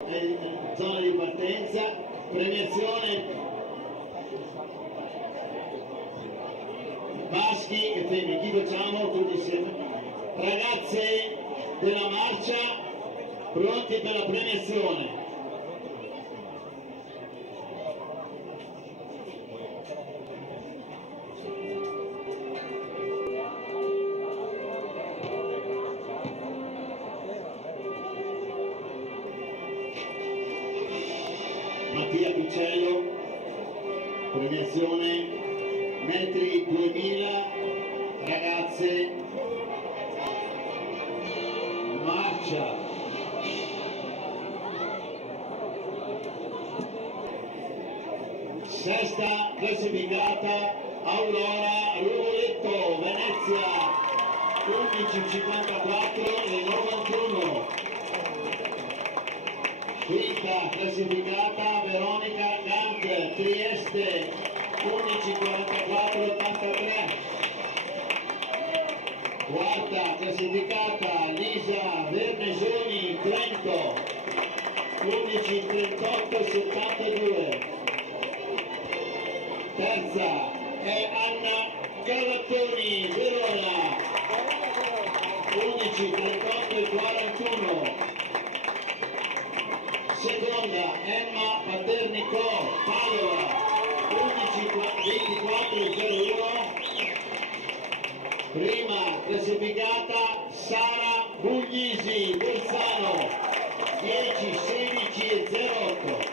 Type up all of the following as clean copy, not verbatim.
Zona di partenza, premiazione maschi e femmine. Chi facciamo? Tutti insieme. Ragazze della marcia, pronti per la premiazione. Mattia Piccello, premiazione metri 2000, ragazze, marcia. Sesta classificata Aurora Ruvoletto, Venezia, 11,54 e 91. Quinta classificata Veronica Gant, Trieste, 11,44,83. Quarta classificata Lisa Vernesoni, Trento, 11,38,72. Terza è Anna Carrattoni, Verona, 11,38,41. Seconda Emma Paternicò, Padova, 11,24,01. Prima classificata Sara Buglisi, Bolzano, 10,16,08.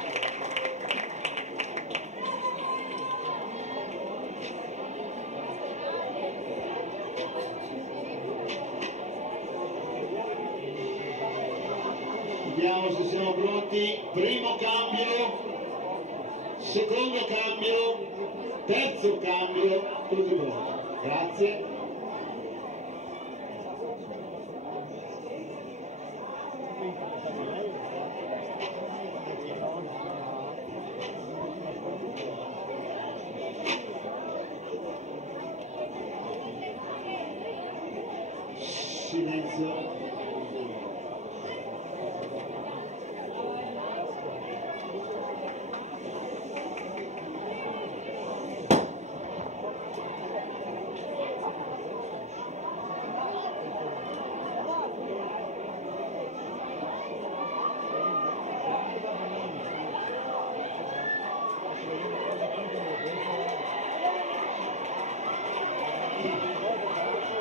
Vediamo se siamo pronti. Primo cambio, secondo cambio, terzo cambio, tutti pronti. Grazie. Silenzio.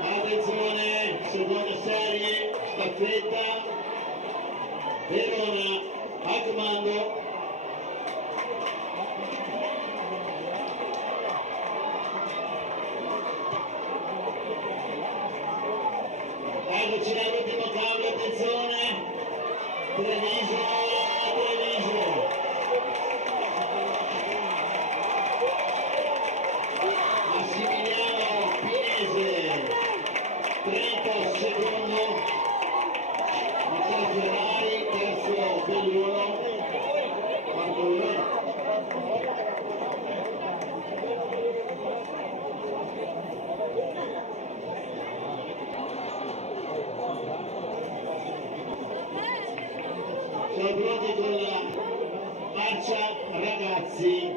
Attenzione, seconda serie, staffetta, Verona al comando. Eccoci all'ultimo cambio, attenzione, Treviso, Massimiliano Pinese, Trento secondo, Matteo Ferrari, terzo Belluno, quarto Belluno. Siamo pronti con la marcia ragazzi.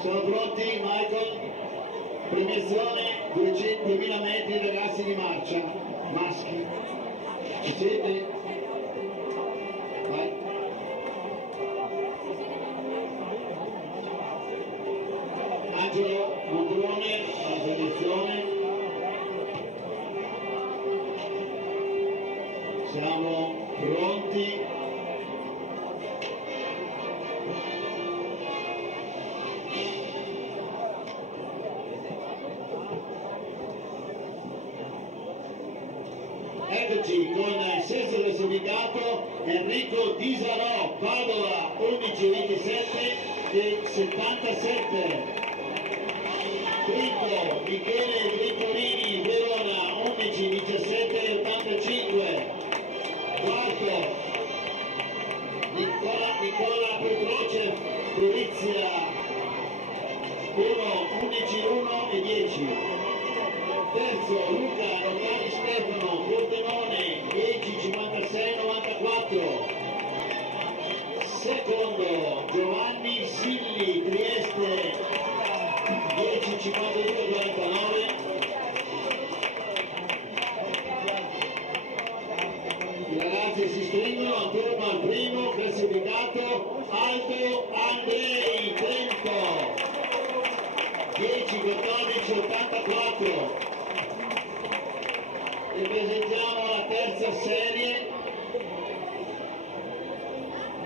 Sono pronti Michael? Premiazione 200.000 metri ragazzi di marcia, maschi. Ci siete? Vai. Angelo Mondrone alla condizione. Siamo pronti. Eccoci con il sesto classificato Enrico Di Sarò, Padova, 11,27 e 77. Quinto Michele Vittorini, Verona, 11,17 e 85. Quarto Nicola Petrocev, Gorizia, 10. Terzo Luca Romani Stefano Pordenone 10,56,94. Secondo Giovanni Silli Trieste 10,52,49. I ragazzi si stringono attorno al primo classificato Aldo Andrei Trento 10,14,84. E presentiamo la terza serie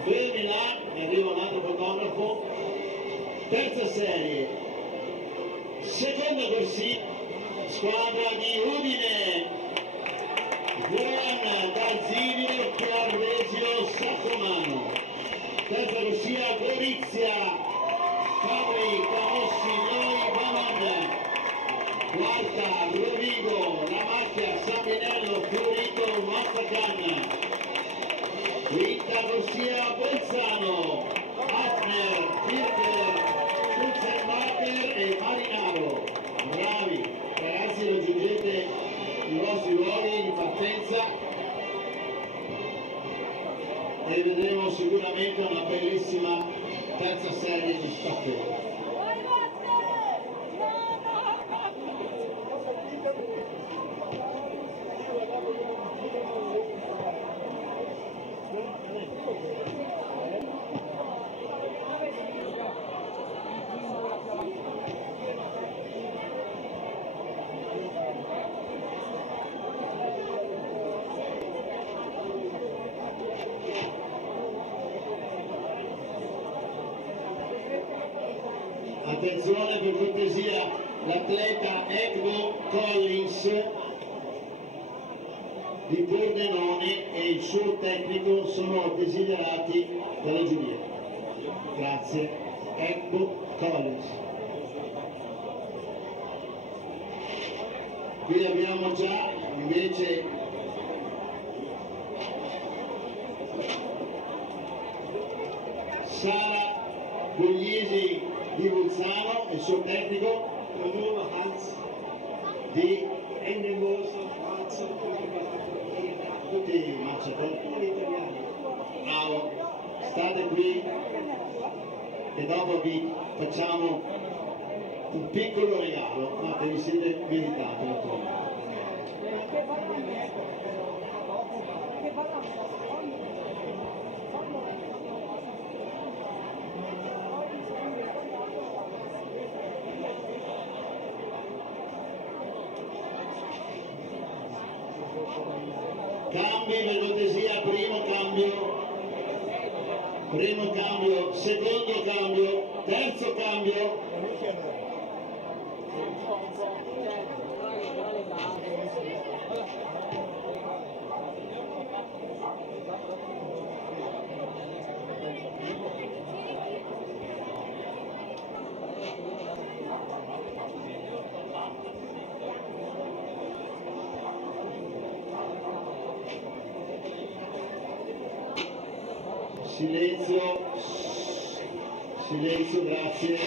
femminile, ne arriva un altro fotografo. Terza serie, seconda corsia, squadra di Udine, Juan Dalzivio Chiarvesio Sacomano. Terza corsia, Gorizia, Fabri Camossi Noi Baman. Quarta, Rovigo, La Macchia, Sabinello, Fiorito, Mazzacagna. Quinta corsia, Bolzano, Hafner, Pirker, Schutzenbacher e Marinaro. Bravi, ragazzi, raggiungete i vostri ruoli di partenza e vedremo sicuramente una bellissima terza serie di staffetta. Attenzione per cortesia, l'atleta Egbo Collins di Pordenone e il suo tecnico sono desiderati dalla giuria. Grazie. Egbo Collins. Qui abbiamo già invece Sara Pugliesi di Bolzano e il suo tecnico Hans di tutti marciatori bravo, state qui e dopo vi facciamo un piccolo regalo, ma vi siete meritati naturalmente. Cambi per cortesia, primo cambio, secondo cambio, terzo cambio. Silenzio, grazie.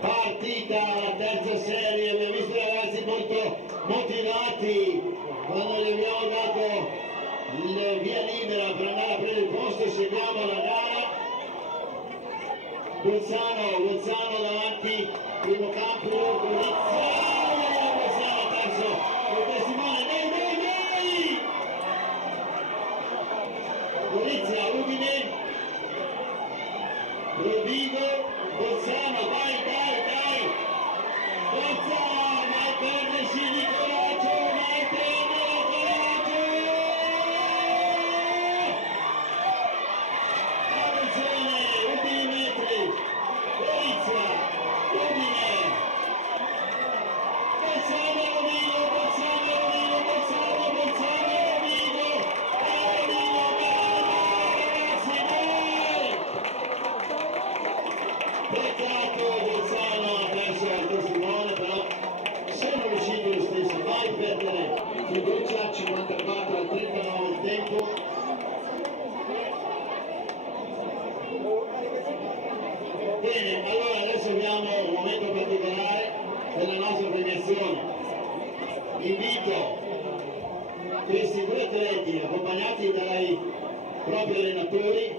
Partita la terza serie, abbiamo visto ragazzi molto motivati quando gli abbiamo dato il via libera per andare a prendere il posto. Seguiamo la gara. Bolzano davanti, primo cambio, Gorizia, Bolzano ha perso il testimone, nei! Gorizia, Udine, Rovigo, Bolzano, dai! Bolzano, vai perdersi di coraggio, vai prendere coraggio! Attenzione, ultimi metri, Gorizia, Udine, Bolzano, Rovigo, Rovigo, questi due atleti accompagnati dai propri allenatori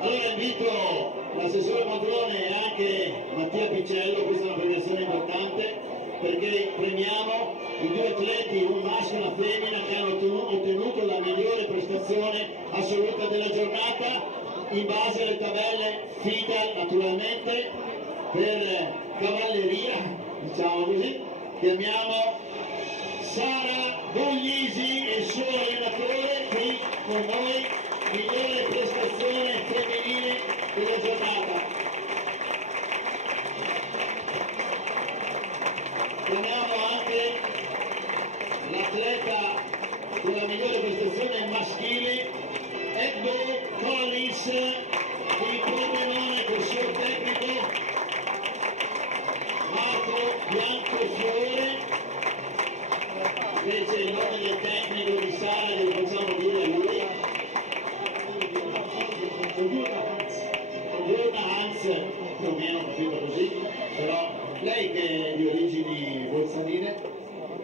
allora invito l'assessore Mondrone e anche Mattia Piccello, questa è una premiazione importante perché premiamo i due atleti, un maschio e una femmina, che hanno ottenuto la migliore prestazione assoluta della giornata in base alle tabelle FIDA naturalmente per cavalleria, diciamo così. Chiamiamo Sara Buglisi e il suo allenatore qui con noi, migliore prestazione femminile della giornata. Chiamiamo anche l'atleta con la migliore prestazione maschile, Eddo Collins di Pordenone col suo tecnico Marco Biancofiore. Invece il nome del tecnico di Sara glielo facciamo dire a lui. Bruna Hans, più o meno capito così, però lei che è di origini bolzanine,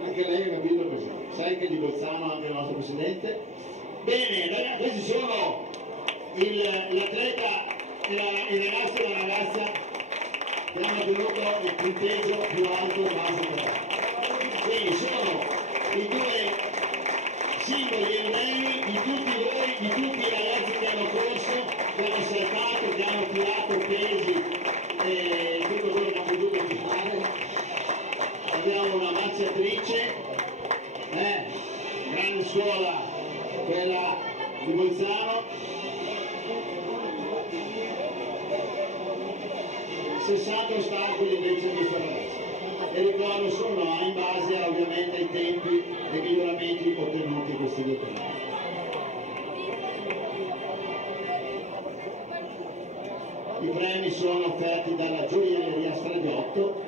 anche lei ha capito così. Sai che è di Bolzano anche il nostro presidente? Bene, ragazzi, questi sono l'atleta, il ragazzo e la ragazza che hanno ottenuto il punteggio più alto in base a quindi sono i due singoli emblemi di tutti voi, di tutti i ragazzi che hanno corso, che hanno saltato, che hanno tirato pesi e tutto quello che hanno potuto fare. Abbiamo una marciatrice, grande scuola, quella di Bolzano, 60 ostacoli invece di Ferrari. E ricordo sono in base ovviamente ai tempi e ai miglioramenti ottenuti questi due tempi. I premi sono offerti dalla gioielleria Stradiotto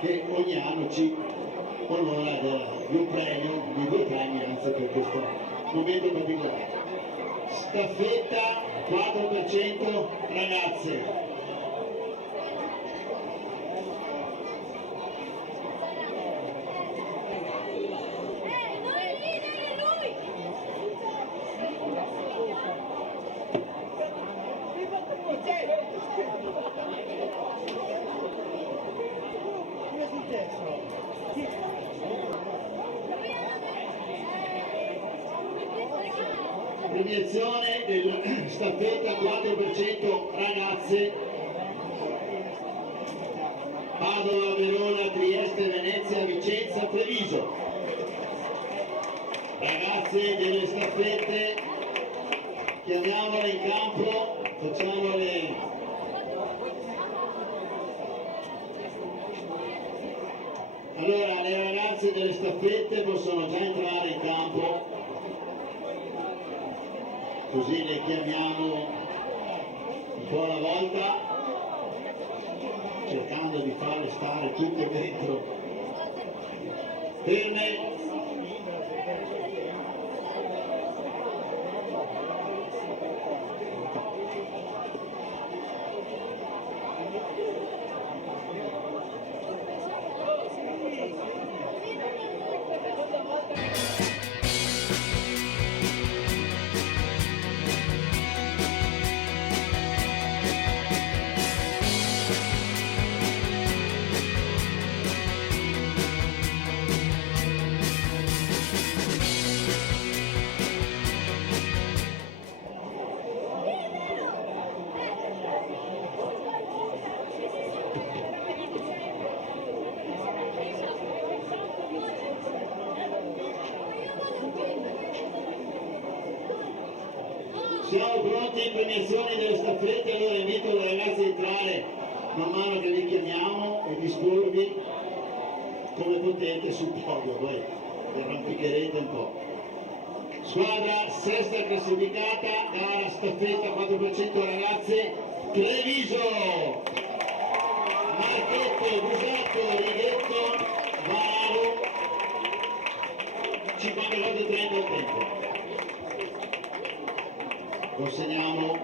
che ogni anno ci onora di un premio, di due premi anzi per questo momento particolare. Staffetta 4% ragazze. Premiazione del staffetta 4% ragazze, Padova, Verona, Trieste, Venezia, Vicenza, Treviso. Ragazze delle staffette, chiamiamole in campo, facciamole. Allora le ragazze delle staffette possono già entrare in campo, così le chiamiamo un po' alla volta, cercando di farle stare tutte dentro ferme. Siamo pronti, premiazioni delle staffette, allora invito le ragazze a entrare man mano che vi chiamiamo e disporvi come potete sul podio, poi vi arrampicherete un po'. Squadra sesta classificata, gara staffetta 4% ragazze, Treviso, Marchetto, Busatto, Righetto, Varo, 50 volte 30 al tempo. consegniamo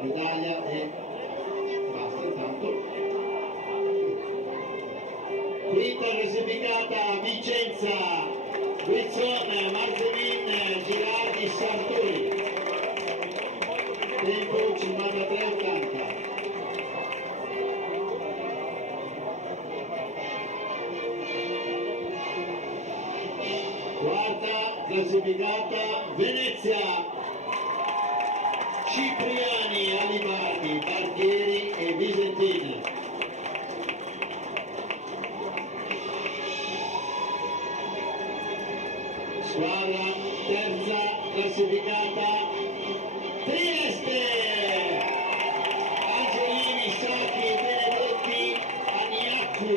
medaglia e basta intanto. Quinta classificata Vicenza, Guizzon, Marzemin, Girardi, Sartori. Tempo 53,80. Quarta classificata Venezia, Cipriani, Alibardi, Barbieri e Visentin. Squadra terza classificata Trieste, Angelini, Sacchi, Benedetti, Aniaccu.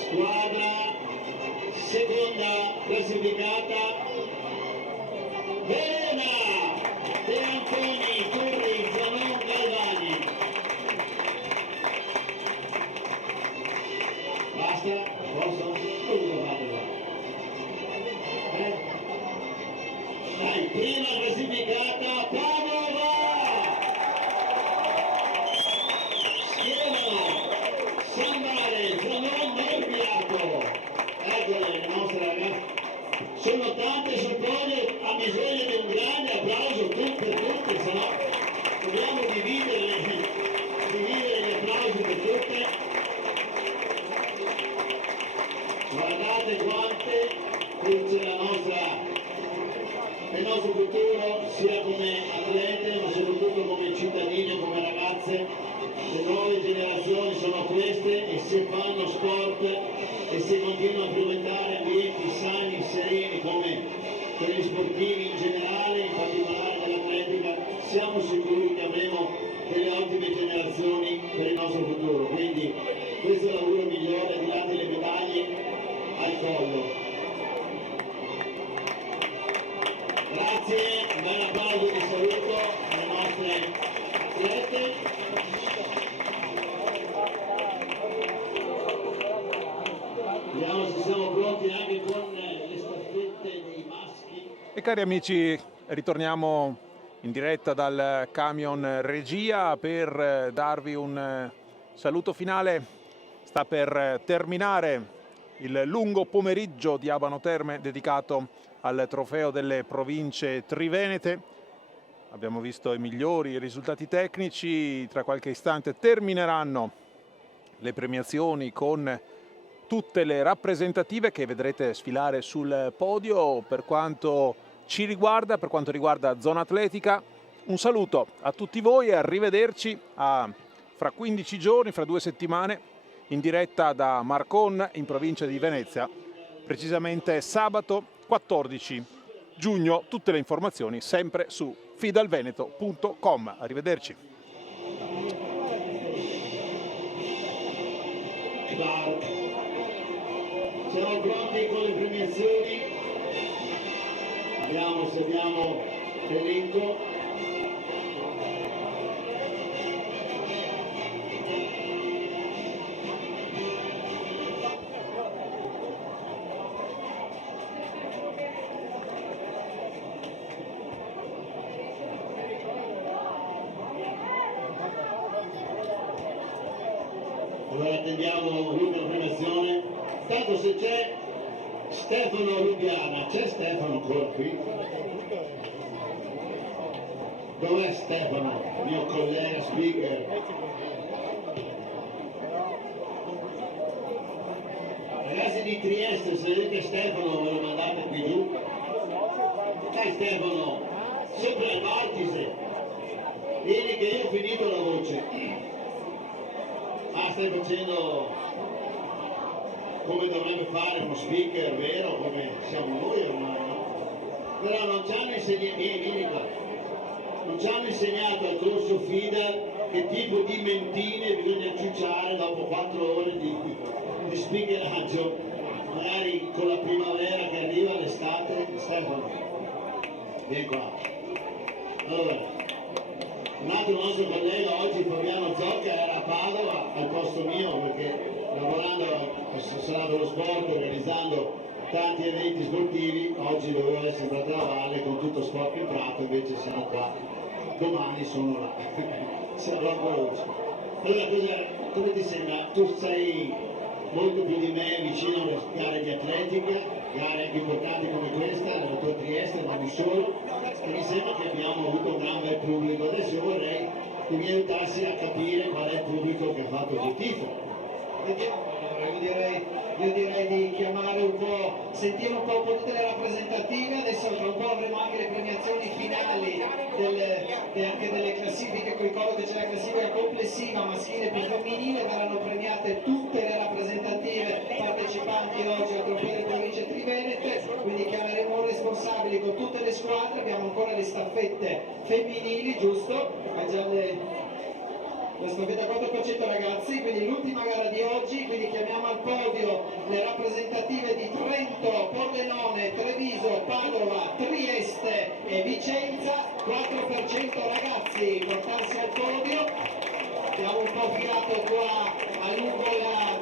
Squadra seconda classificata Verona, De Antoni, Turri, Zanon, Galvani. Basta? Posso? Cosa fate qua? Dai, prima classificata Padova! Schieno, Sambare, Zanon, Norbiaco. Eccole le nostre ragazze. Sono tante sul podio, ha bisogno di un grande applauso per tutte, se no dobbiamo dividere gli applausi per tutte. Guardate quante, qui c'è il nostro futuro sia come atlete ma soprattutto come cittadini, come ragazze. Le nuove generazioni sono queste e se fanno sport e se continuano a frequentare ambienti sani, sereni come gli sportivi in generale, in particolare dell'atletica, siamo sicuri che avremo delle ottime generazioni per il nostro futuro. Quindi questo è il lavoro migliore, di là delle medaglie al collo. Grazie, un bel applauso di saluto alle nostre atlete. Vediamo se siamo pronti anche con le staffette dei maschi. E cari amici, ritorniamo in diretta dal camion regia per darvi un saluto finale. Sta per terminare il lungo pomeriggio di Abano Terme dedicato al trofeo delle province trivenete. Abbiamo visto i migliori risultati tecnici, tra qualche istante termineranno le premiazioni con tutte le rappresentative che vedrete sfilare sul podio. Per quanto ci riguarda, per quanto riguarda Zona Atletica, un saluto a tutti voi e arrivederci fra 15 giorni, fra 2 settimane, in diretta da Marcon in provincia di Venezia, precisamente sabato 14 giugno. Tutte le informazioni sempre su fidalveneto.com. Arrivederci. Siamo pronti con le premiazioni. Vediamo se abbiamo l'elenco. Allora attendiamo Luca la premiazione. Tanto se c'è Stefano Lubiana, c'è Stefano ancora qui? Dov'è Stefano, mio collega speaker? Ragazzi di Trieste, se vedete Stefano me lo mandate qui giù. Dai Stefano, sopra il Martise. Vieni che io ho finito la voce. Ah, stai facendo come dovrebbe fare uno speaker vero, come siamo noi ormai, no? Però non ci hanno insegnato, vieni qua, non ci hanno insegnato al corso FIDA che tipo di mentine bisogna ciucciare dopo 4 ore di speakeraggio, magari con la primavera che arriva, l'estate. Stefano, vieni qua. Allora, un altro nostro collega oggi, Fabiano Zocca, era a Padova al posto mio perché lavorando assessorato allo sport, organizzando tanti eventi sportivi. Oggi dovevo essere in Prato della Valle con tutto sport in Prato, invece siamo qua, domani sono là. Siamo ancora oggi. Allora come ti sembra? Tu sei molto più di me vicino alle gare di atletica, gare anche importanti come questa, nella tua Trieste, ma non solo, e mi sembra che abbiamo avuto un gran bel pubblico. Adesso io vorrei che mi aiutassi a capire qual è il pubblico che ha fatto il tuo tifo. Vediamo, allora, io direi di chiamare un po', sentire un po' tutte le rappresentative. Adesso tra un po' avremo anche le premiazioni finali anche delle classifiche, ricordo che c'è la classifica complessiva maschile e femminile, verranno premiate tutte le rappresentative partecipanti oggi al trofeo delle province trivenete, quindi chiameremo un responsabile con tutte le squadre. Abbiamo ancora le staffette femminili, giusto? La staffetta 4% ragazzi, quindi l'ultima gara di oggi, quindi chiamiamo al podio le rappresentative di Trento, Pordenone, Treviso, Padova, Trieste e Vicenza. 4% ragazzi, portarsi al podio. Abbiamo un po' filato qua a lungo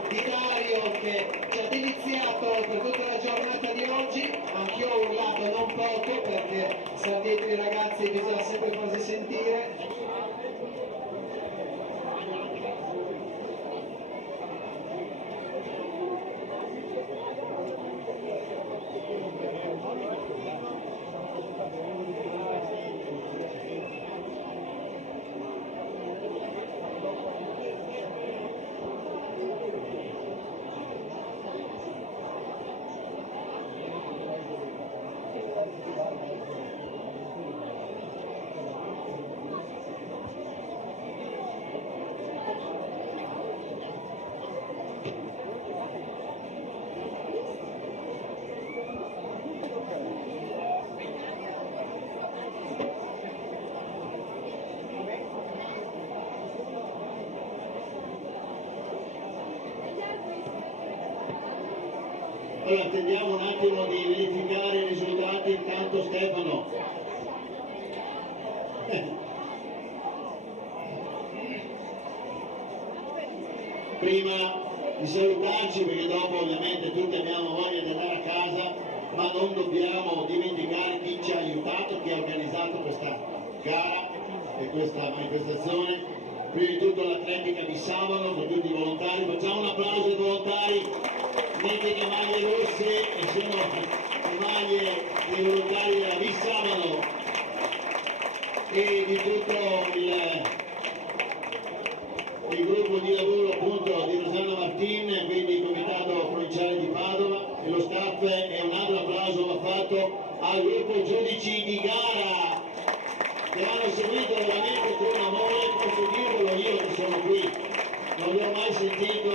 di Dario che ci ha deliziato per tutta la giornata di oggi, anch'io ho urlato non poco perché stare dietro i ragazzi bisogna sempre farsi sentire. Allora attendiamo un attimo di verificare i risultati, intanto Stefano. Prima di salutarci, perché dopo ovviamente tutti abbiamo voglia di andare a casa, ma non dobbiamo dimenticare chi ci ha aiutato, chi ha organizzato questa gara e questa manifestazione. Prima di tutto l'Atletica di Savano, con tutti i volontari. Facciamo un applauso ai volontari, mentre le maglie rosse e sono le maglie dei volontari della Vis Savano e di tutto il gruppo di lavoro appunto di Rosanna Martin, quindi il comitato provinciale di Padova e lo staff. E un altro applauso va fatto al gruppo giudici di gara che hanno seguito veramente con amore. Posso dirvelo io che sono qui, non li ho mai sentito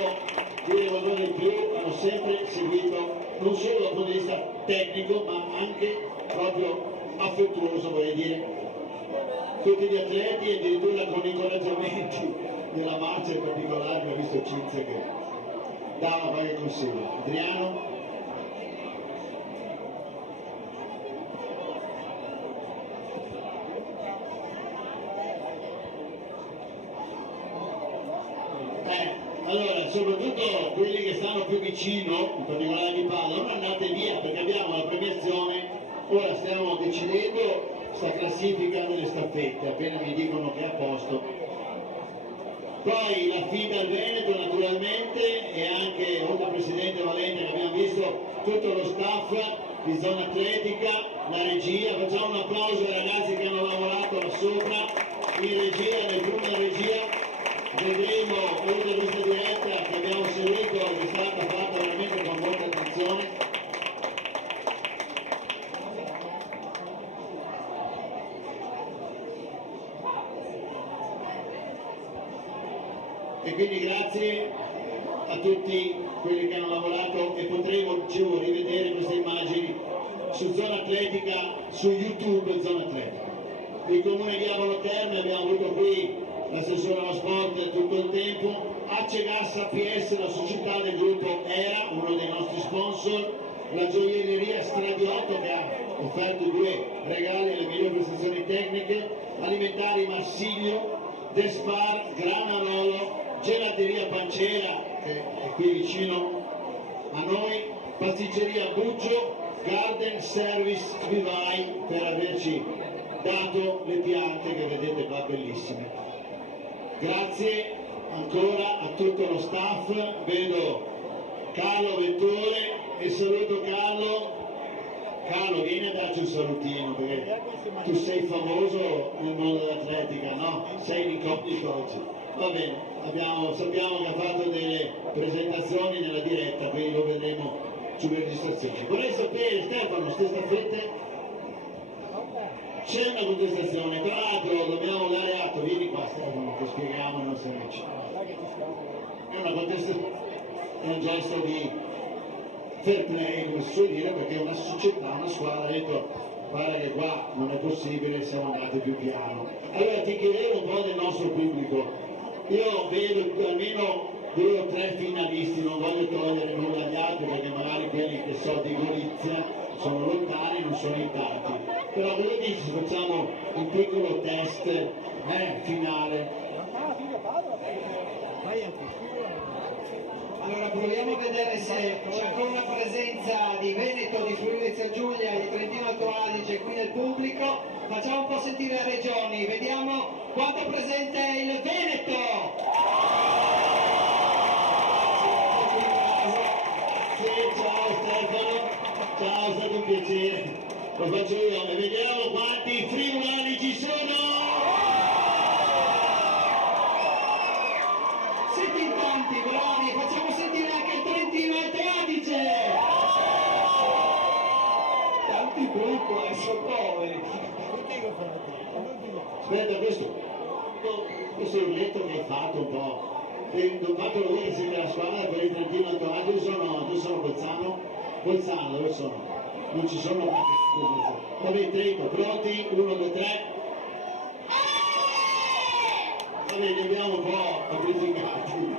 dire qualcosa di più, hanno sempre seguito non solo dal punto di vista tecnico ma anche proprio affettuoso, vorrei dire, tutti gli atleti, e addirittura con incoraggiamenti della marcia in particolare, che ho visto Cinzia che dava qualche consiglio. Adriano? Allora, soprattutto quelli che stanno più vicino, in particolare di Padova, non andate via perché abbiamo la premiazione. Ora stiamo decidendo sta classifica delle staffette, appena mi dicono che è a posto. Poi la FIDA al Veneto naturalmente, e anche oltre al presidente Valente che abbiamo visto tutto lo staff di zona atletica, la regia. Facciamo un applauso ai ragazzi che hanno lavorato là sopra in regia, nel gruppo della regia. Vedremo oltre a questa diretta che abbiamo seguito, che è stata fatta veramente con molta attenzione. E quindi grazie a tutti quelli che hanno lavorato, e potremo, dicevo, rivedere queste immagini su Zona Atletica, su YouTube Zona Atletica. Il comune di Avano Terme, abbiamo avuto qui l'assessore allo sport tutto il tempo, Ace Gas APS, la società del gruppo ERA, uno dei nostri sponsor, la gioielleria Stradiotto che ha offerto 2 regali alle migliori prestazioni tecniche, alimentari Marsiglio, Despar, Granarolo, gelateria Pancera, che è qui vicino a noi, pasticceria Buggio Garden Service Vivai, per averci dato le piante che vedete qua bellissime. Grazie ancora a tutto lo staff, vedo Carlo Vettore e saluto Carlo. Carlo, vieni a darci un salutino perché tu sei famoso nel mondo dell'atletica, no? Sei in incognito oggi. Va bene, sappiamo che ha fatto delle presentazioni nella diretta, quindi lo vedremo sulle registrazioni. Vorrei sapere, Stefano, queste staffette? C'è una contestazione, tra l'altro dobbiamo dare atto, vieni qua Stefano, che spieghiamo ai nostri amici. È una contestazione, è un gesto di fair play, come si suol dire, perché una società, una squadra ha detto guarda che qua non è possibile, siamo andati più piano. Allora ti chiedevo un po' del nostro pubblico, io vedo almeno 2 o 3 finalisti, non voglio togliere nulla agli altri perché magari quelli che so di Gorizia sono lontani, non sono in tanti, però cosa dici se facciamo un piccolo test finale? Allora proviamo a vedere se c'è ancora una presenza di Veneto, di Friuli Venezia Giulia e di Trentino Alto Adige qui nel pubblico. Facciamo un po' sentire le regioni, vediamo quanto è presente il Veneto. Sì, ciao Stefano, ciao, è stato un piacere, lo faccio io e vediamo quanti friulani ci sono. Siete in tanti, bravi, facciamo sentire anche il Trentino Alto Adige. Tanti blu qua, sono poveri. Aspetta, questo urletto che hai fatto un po', non fatelo voi insieme alla squadra per il Trentino Alto Adige, sono Bolzano, dove sono? Non ci sono quanti. Vabbè, Trento, pronti? 1, 2, 3. Vabbè, li abbiamo un po' amplificati.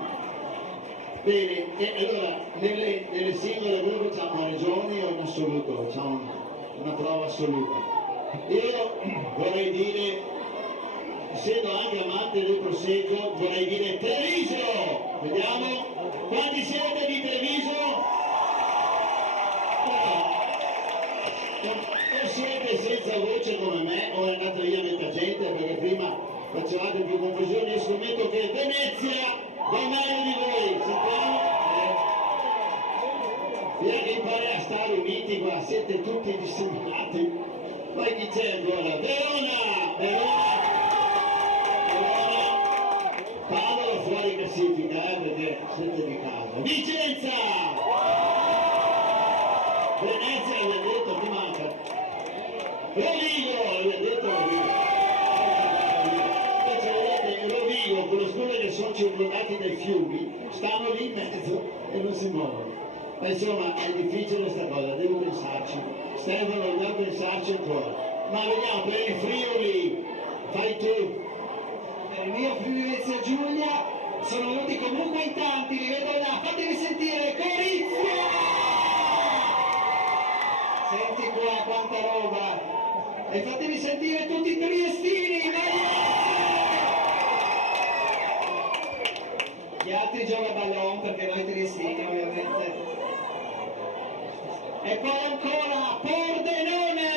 Bene, e allora nelle singole voi facciamo a regioni o in assoluto? Facciamo una prova assoluta. Io vorrei dire, essendo anche amante del prosecco, vorrei dire Treviso! Vediamo, quanti siete di Treviso? O siete senza voce come me o è andata via metà gente perché prima facevate più confusione. Io scommetto che Venezia va meglio di voi, sappiamo? Bisogna che impari a stare uniti qua, siete tutti dissimulati. Poi chi c'è ancora? Verona, Padova fuori classifica, perché siete di casa. Vicenza! Venezia, gli ha detto, chi manca? Rovigo, gli ha detto Rovigo. Invece vedete, Rovigo, con le scuole che sono circondati dai fiumi, stanno lì in mezzo e non si muovono. Ma insomma, è difficile questa cosa, devo pensarci. Stefano, dobbiamo pensarci ancora. Ma vediamo, per il Friuli, fai tu. Per il mio Friuli Venezia Giulia sono venuti comunque in tanti, li vedo là, fatevi sentire, Gorizia! Senti qua quanta roba! E fatevi sentire tutti i triestini! Gli altri gioca ballon perché noi triestini ovviamente. E poi ancora Pordenone!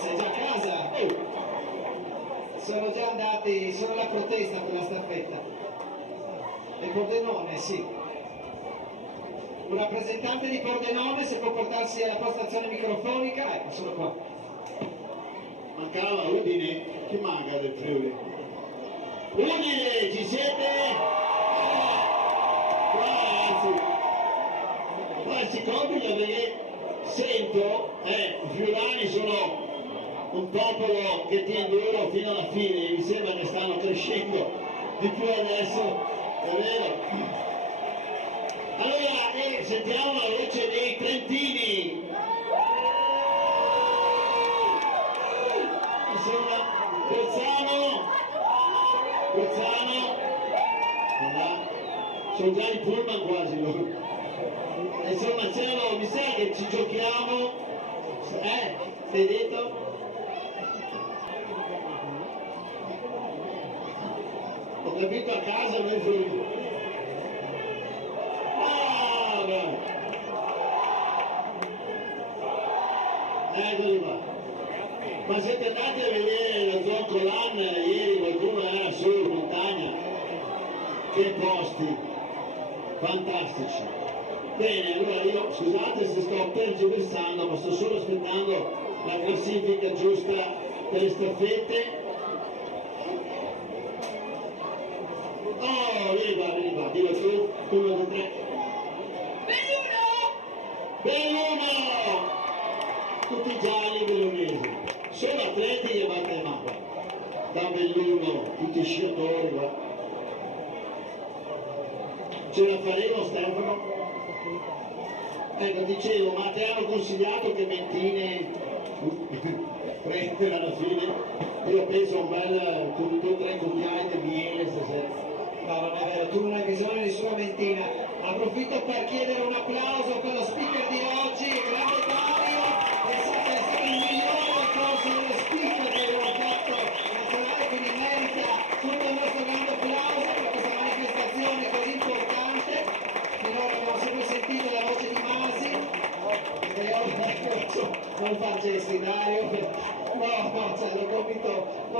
Sei già a casa? Sono già andati, sono alla protesta per la staffetta. E Pordenone, sì. Un rappresentante di Pordenone, se può portarsi alla postazione microfonica, ecco, sono qua. Mancava Udine, chi manca del Friuli? Udine, ci siete? Qua ragazzi, qua si complica perché sento, i friulani sono un popolo che tiene duro fino alla fine, mi sembra che stanno crescendo di più adesso, è vero? Allora, sentiamo la voce dei trentini. Insomma, Bolzano, sono già in pullman quasi loro. Insomma, Cielo, mi sa che ci giochiamo, sei detto? Ho capito a casa noi vai. Eccoli qua. Ma siete andati a vedere lo Zoncolan ieri? Qualcuno era su in montagna? Che posti fantastici. Bene, allora io scusate se sto tergiversando, ma sto solo aspettando la classifica giusta per le staffette. Oh, vieni qua, dillo tu, 1, 2, 3. Belluno! Tutti i gialli bellunesi. Sono atleti che batte le mappa. Da Belluno, tutti i sciatori, va. Ce la faremo Stefano? Ecco, dicevo, ma ti hanno consigliato che mentine prendere alla fine? Io penso a un bel 2-3 cucchiai di miele stasera. No, non è vero, tu non hai bisogno di nessuna mentina. Approfitto per chiedere un applauso per lo speaker di oggi, grande Dario, è stato il migliore corso dello speaker che abbiamo fatto nazionale, quindi merita tutto il nostro grande applauso per questa manifestazione così importante. Finora abbiamo sempre sentito la voce di Masi, non fa gesti Dario, no, cioè, l'ho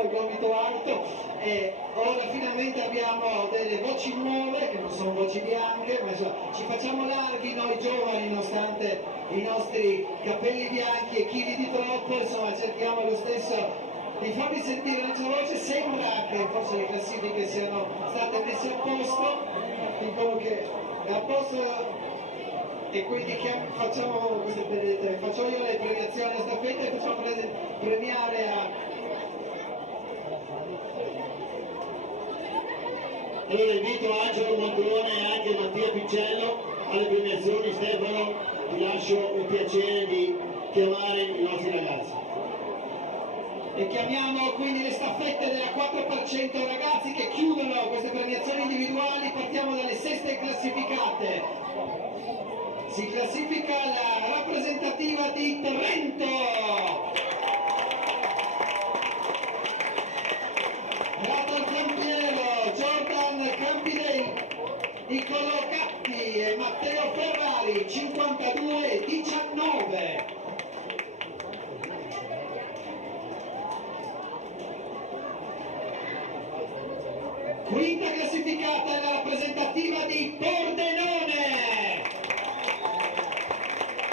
gomito alto. E ora finalmente abbiamo delle voci nuove, che non sono voci bianche, ma insomma, ci facciamo larghi noi giovani nonostante i nostri capelli bianchi e chili di troppo, insomma cerchiamo lo stesso di farvi sentire la nostra voce. Sembra che forse le classifiche siano state messe a posto, dicono che è a posto, e quindi facciamo queste benedette, faccio io le premiazioni a staffetta e facciamo premiare a... Allora invito Angelo Montrone e anche Mattia Piccello alle premiazioni. Stefano, ti lascio il piacere di chiamare i nostri ragazzi. E chiamiamo quindi le staffette della 4% ragazzi che chiudono queste premiazioni individuali. Partiamo dalle seste classificate. Si classifica la rappresentativa di Trento. Radon Campiero, Jordan Campidei, Niccolò Gatti e Matteo Ferrari, 52-19. Quinta classificata è la rappresentativa di Pordenone.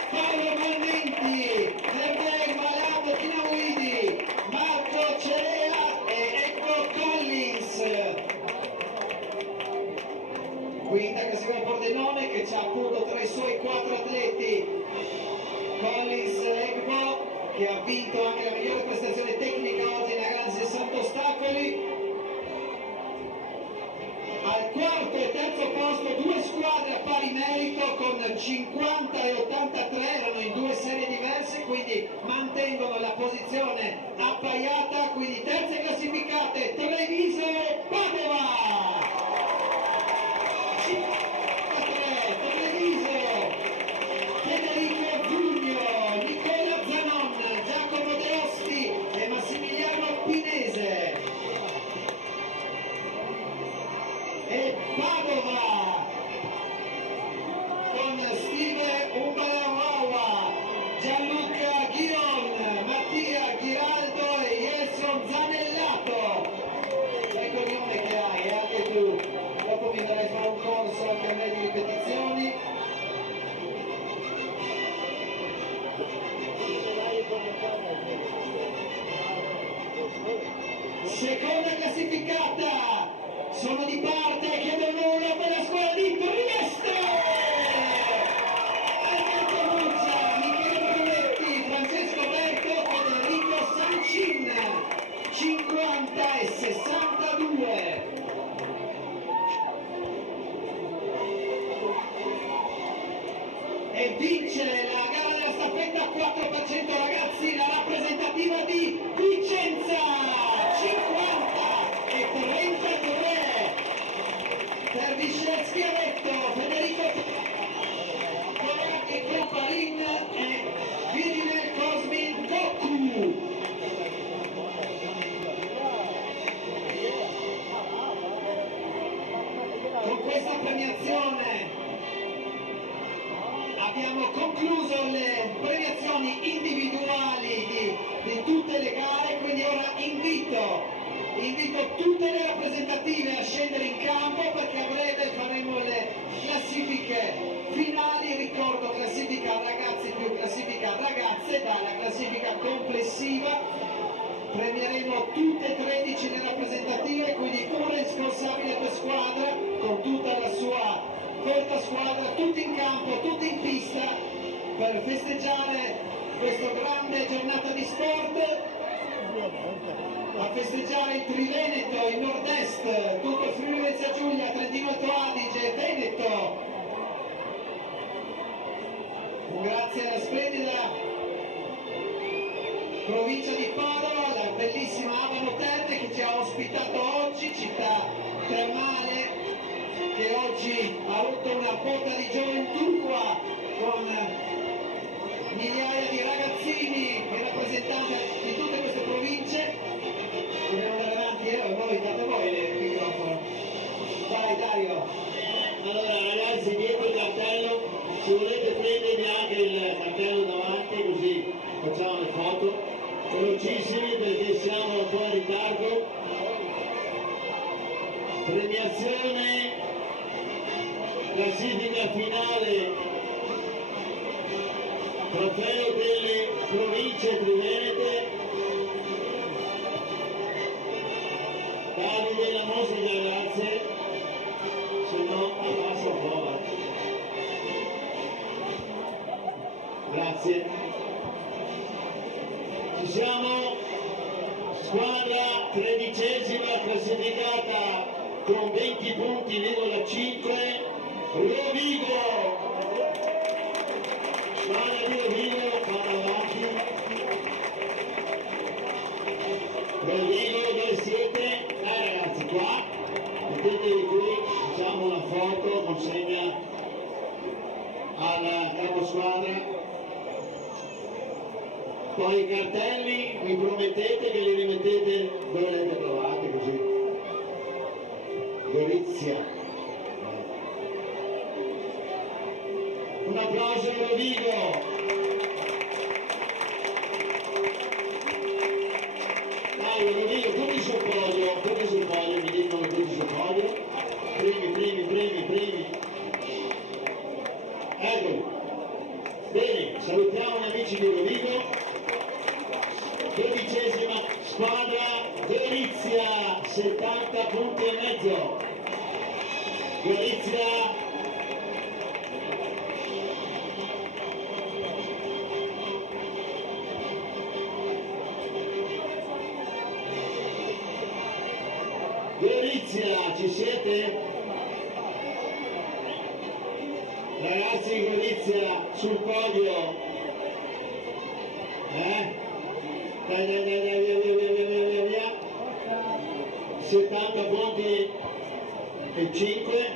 Paolo Malmenti, Hervé Malado Tinauidi, Marco Cerea e Ecco Collins. Quinta classifica Pordenone che ha appunto tra i suoi 4 atleti Collins Egbo, che ha vinto anche la migliore prestazione tecnica oggi nella gara 60 ostacoli. Al quarto e terzo posto 2 squadre a pari merito con 50 e 83, erano in 2 serie diverse, quindi mantengono la posizione appaiata. Quindi terze classificate Treviso e Padova. 53 Treviso, Federico Giugno, Nicola Zanon, Giacomo De Osti e Massimiliano Pinese. E Padova con Steve Umbalawawa, Gianluca Ghion, Mattia Ghiraldo e Jelson Zanellato. Ecco il nome che hai, anche tu. Dopo mi dovrai fare un corso anche a me di ripetizioni. Seconda classificata, sono di parte, chiedo un uno per la squadra di Trieste. Alberto Muzza, Michele Brunetti, Francesco Berto, Federico Sancin, 50 e 62. E vince la gara della staffetta 4% ragazzi, la rappresentativa di Vicenza, 50 e 33. Dervisce Schiavetto, Federico Corati Comparin e Virine Cosmin Goku. Con questa premiazione concluso le premiazioni individuali di tutte le gare, quindi ora invito tutte le rappresentative a scendere in campo perché a breve faremo le classifiche finali, ricordo classifica ragazzi più classifica ragazze, dalla classifica complessiva premieremo tutte e 13 le rappresentative, quindi un responsabile per squadra con tutta la sua corta squadra, tutti in campo, tutti in pista per festeggiare questa grande giornata di sport, a festeggiare il Triveneto, il Nord-Est, tutto il Friuli Venezia Giulia, Trentino Alto Adige, Veneto. Un grazie alla splendida provincia di Padova, la bellissima Abano Terme che ci ha ospitato oggi, città termale che oggi ha avuto una botta di gioventù qua con migliaia di ragazzini e rappresentanti di tutte queste province. Dobbiamo andare avanti, voi date voi il microfono. Vai Dario. Allora ragazzi, dietro il cartello, se volete prendervi anche il cartello davanti così facciamo le foto velocissimi perché siamo un po' in ritardo. Premiazione, classifica finale, trofeo delle province trivenete. Davide la musica, grazie, se no abbassa un po'. Grazie. Ci siamo, squadra 13ª classificata con 20 punti,5, Rovigo. Squadra di Rovigo, vado avanti. Rovigo, dove siete? Ragazzi, qua, mettetevi qui, facciamo una foto, consegna alla caposquadra. Poi i cartelli mi promettete che li rimettete dove li avete trovati così. Gorizia. Un applauso a Rovigo. Dai Rovigo, tutti sul podio, mi dicono tutti sul podio. Primi. Eccoli. Bene, salutiamo gli amici di Rovigo. 12ª squadra Gorizia, 70 punti e mezzo. Gorizia. Gorizia, ci siete? Ragazzi di Gorizia sul podio. Dai, via. 70 punti e 5.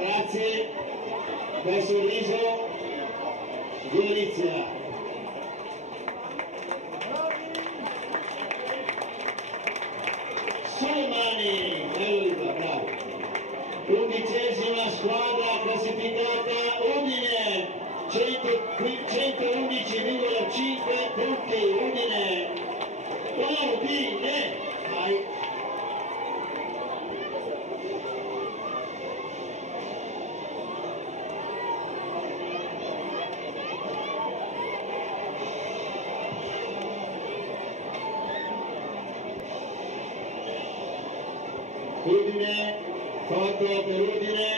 Grazie, bel sorriso. Gorizia. Solomani, bravo. 11ª squadra classificata Udine, 111,5 punti. Udine. Vai. Udine, foto per Udine.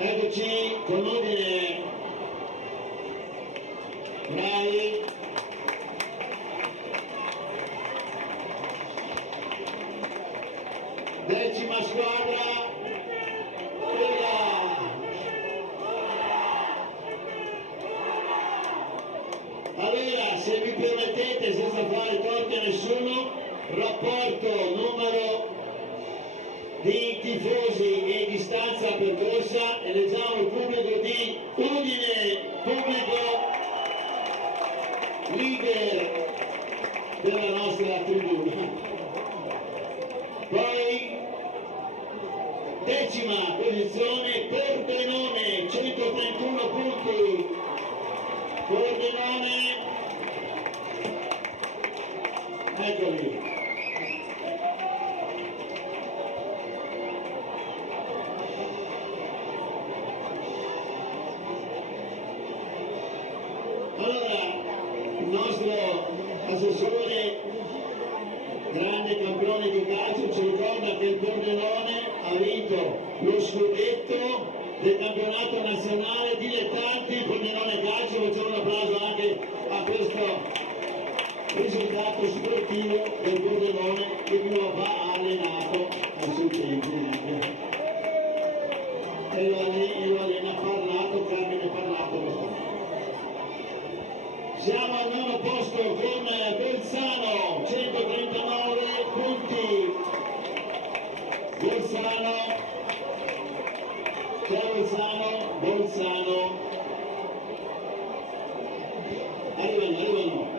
Eccoci con Udine. Bravi. Decima squadra. Allora, se mi permettete, senza fare torti a nessuno, rapporto numero di tifosi e distanza percorsa, eleggiamo il pubblico di Udine, pubblico leader della nostra tribuna. Poi 10ª posizione Pordenone, 131 punti. Pordenone, eccoli. Allora, il nostro assessore, grande campione di calcio, ci ricorda che il Pordenone ha vinto lo scudetto del campionato nazionale dilettanti Pordenone Calcio. Facciamo un applauso anche a questo risultato sportivo del Pordenone che più fa ha allenato ai suoi tempi. E lo allena Parlato, Carmine Parlato. Siamo al nono posto con Bolzano, 139 punti. Bolzano, ciao Bolzano, Bolzano. Arrivano.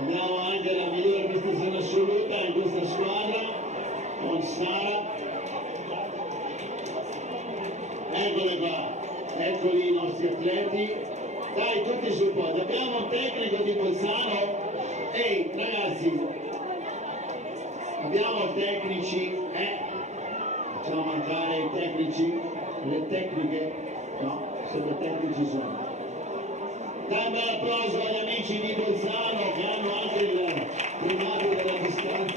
Abbiamo anche la migliore prestazione assoluta in questa squadra, con Sara. Eccole qua, eccoli i nostri atleti. Dai, tutti sul podio. Abbiamo un tecnico di Bolzano. Ehi, ragazzi, abbiamo tecnici, facciamo mancare i tecnici, le tecniche, no, solo tecnici sono. Dai un bel applauso agli amici di Bolzano che hanno anche il primato della distanza.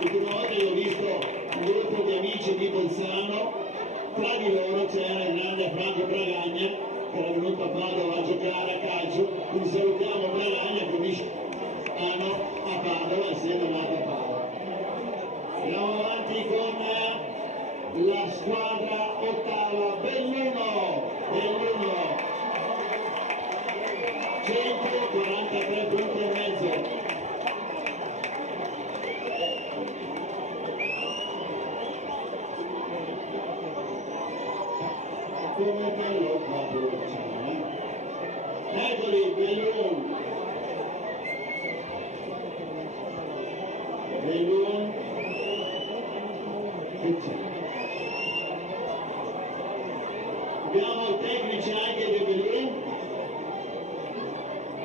L'ultima volta che ho visto un gruppo di amici di Bolzano, tra di loro c'era il grande Franco Bragagna, che era venuto a Padova a giocare a calcio, quindi salutiamo Bragagna che unisce anno a Padova e siete andati a Padova. Andiamo avanti con la squadra ottava, Belluno, 143 punti e mezzo. Come bello proprio, eccoli, Bellun, che c'è? Abbiamo tecnici anche di Bellun,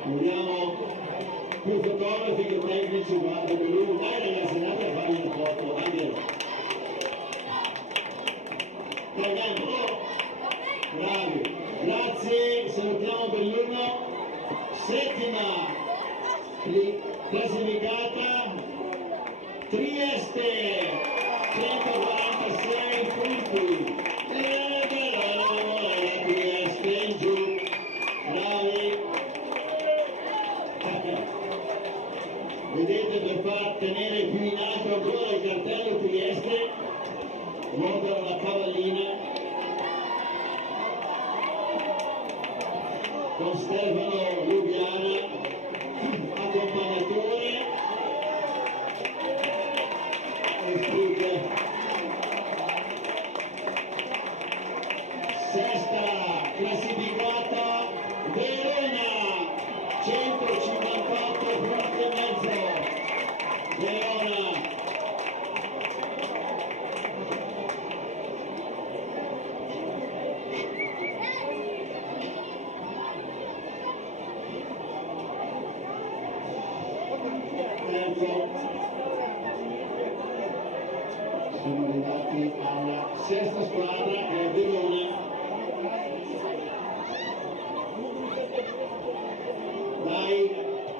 abbiamo più fotografi che tecnici, guarda Bellun, dai ragazzi, andate a fargli una foto, anche. Bravi, grazie, salutiamo Belluno, 7ª classificata Trieste, 146 punti. Trieste in giù, bravi. Vedete, per far tenere più in alto ancora il cartello Trieste, muovono una cavallina con Stefano Lubiana, accompagnatore, e speaker. 6ª classificata Verona, 158 punti e mezzo. Verona. Siamo arrivati alla 6ª squadra che è Verona. Dai,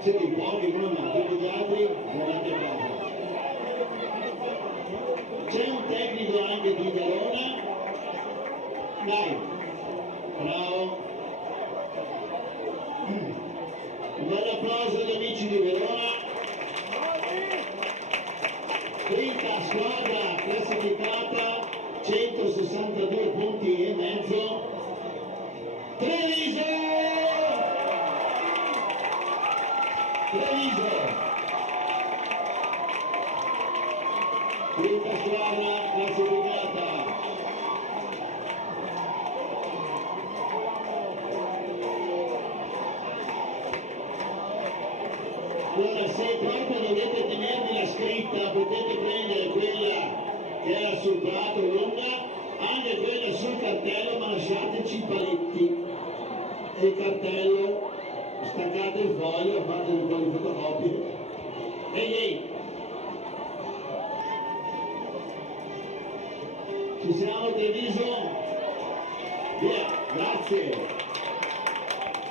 siete in pochi, come mai? Tutti gli altri andate a casa. C'è un tecnico anche di Verona. Dai, bravo. Un bel applauso agli amici di Verona. 30ª squadra classificata, 162 punti e mezzo. Treviso! Treviso! sul prato lunga, anche quella sul cartello, ma lasciateci i paletti e il cartello, staccate il foglio, fate un po' di fotocopie. Ehi ehi! Ci siamo, Treviso? Via, grazie.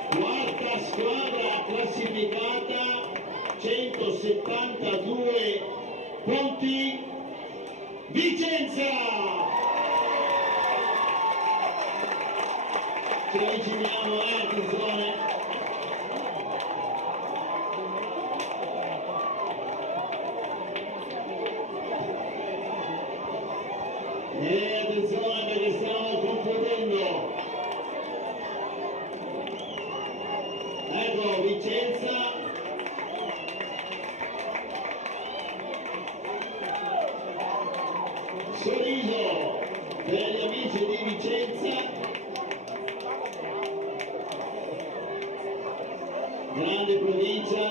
Quarta squadra classificata, 172 punti, Vicenza! Ci avviciniamo, attenzione! Attenzione perché stiamo concludendo. Ecco Vicenza. Sorriso per gli amici di Vicenza. Grande provincia,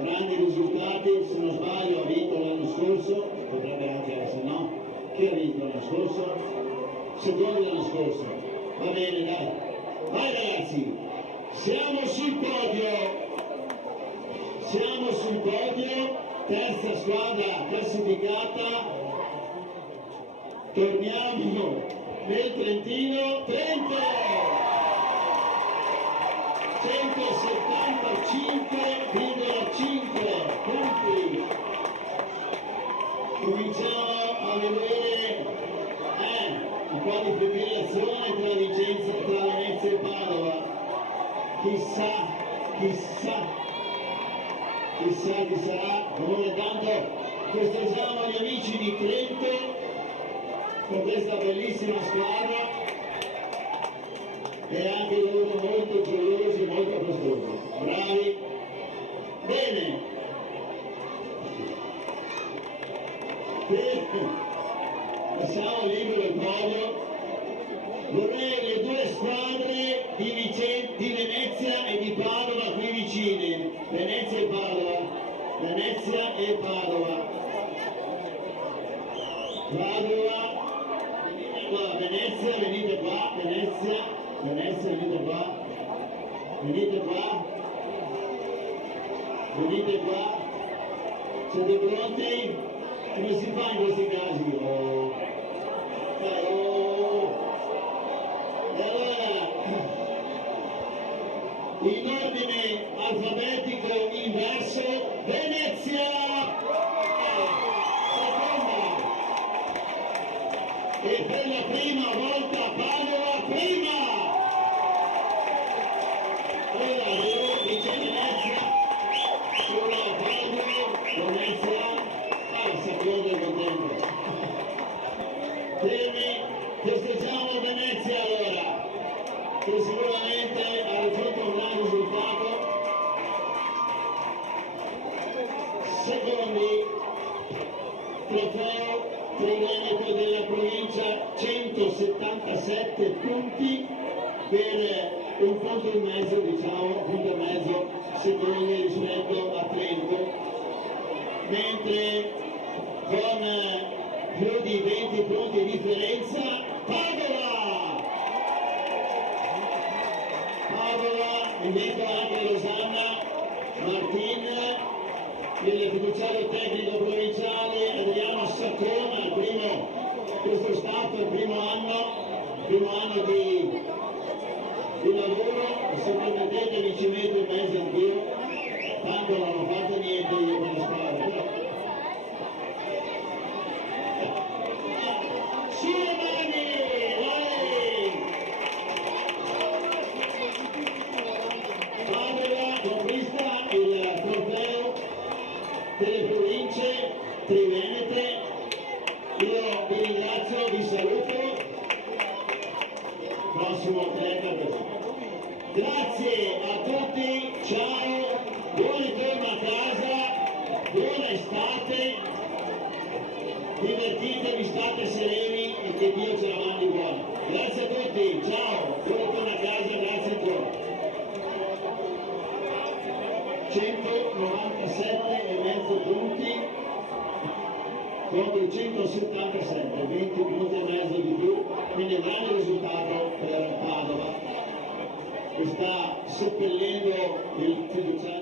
grandi risultati, se non sbaglio ha vinto l'anno scorso, potrebbe anche essere, no? Chi ha vinto l'anno scorso? Secondo l'anno scorso. Va bene, dai. Vai ragazzi, siamo sul podio, terza squadra classificata. Torniamo nel Trentino, Trento! 175,5 punti. Cominciamo a vedere un po' di fibrillazione tra Vicenza, tra Venezia e Padova. Chissà chi sarà. Comunque tanto festeggiamo gli amici di Trento con questa bellissima squadra e anche loro molto gioiosi, molto festosi. Bravi. Bene. Passiamo libero il podio. Vorrei le due squadre di Venezia e di Padova qui vicine. Venezia e Padova. Venezia, venite qua. Venezia, venite qua. Siete pronti? Come si fa in questi casi? E allora, in ordine alfabetico inverso, Venezia! Seconda! E per la prima volta Padova, prima! Allora, io dice Venezia, sulla podio, Venezia, secondo il contempo. Bene, festeggiamo Venezia allora, che sicuramente ha raggiunto un gran risultato. Secondi, trofeo triveneto della provincia, 177 punti per un punto e mezzo, diciamo, punto e mezzo secondi rispetto a Trento, mentre con più di 20 punti di differenza Padova, invito anche Rosanna Martin, il fiduciario tecnico provinciale Adriano Saccona, questo stato è il primo anno di lavoro, e se permettete mi ci metto in mezzo anch'io, tanto non ho fatto niente io per la squadra, però. Sulle mani, vai! Padova conquista il trofeo delle province trivenete. Io vi ringrazio, vi saluto. Prossimo atleta. Grazie a tutti, ciao, buon ritorno a casa, buona estate, divertitevi, state sereni e che Dio ce la mandi buona. Grazie a tutti, ciao, buon ritorno a casa, grazie ancora. 197,5 punti. contro i 177, 20 minuti e mezzo di più, quindi un grande risultato per Padova che sta seppellendo il fiduciario.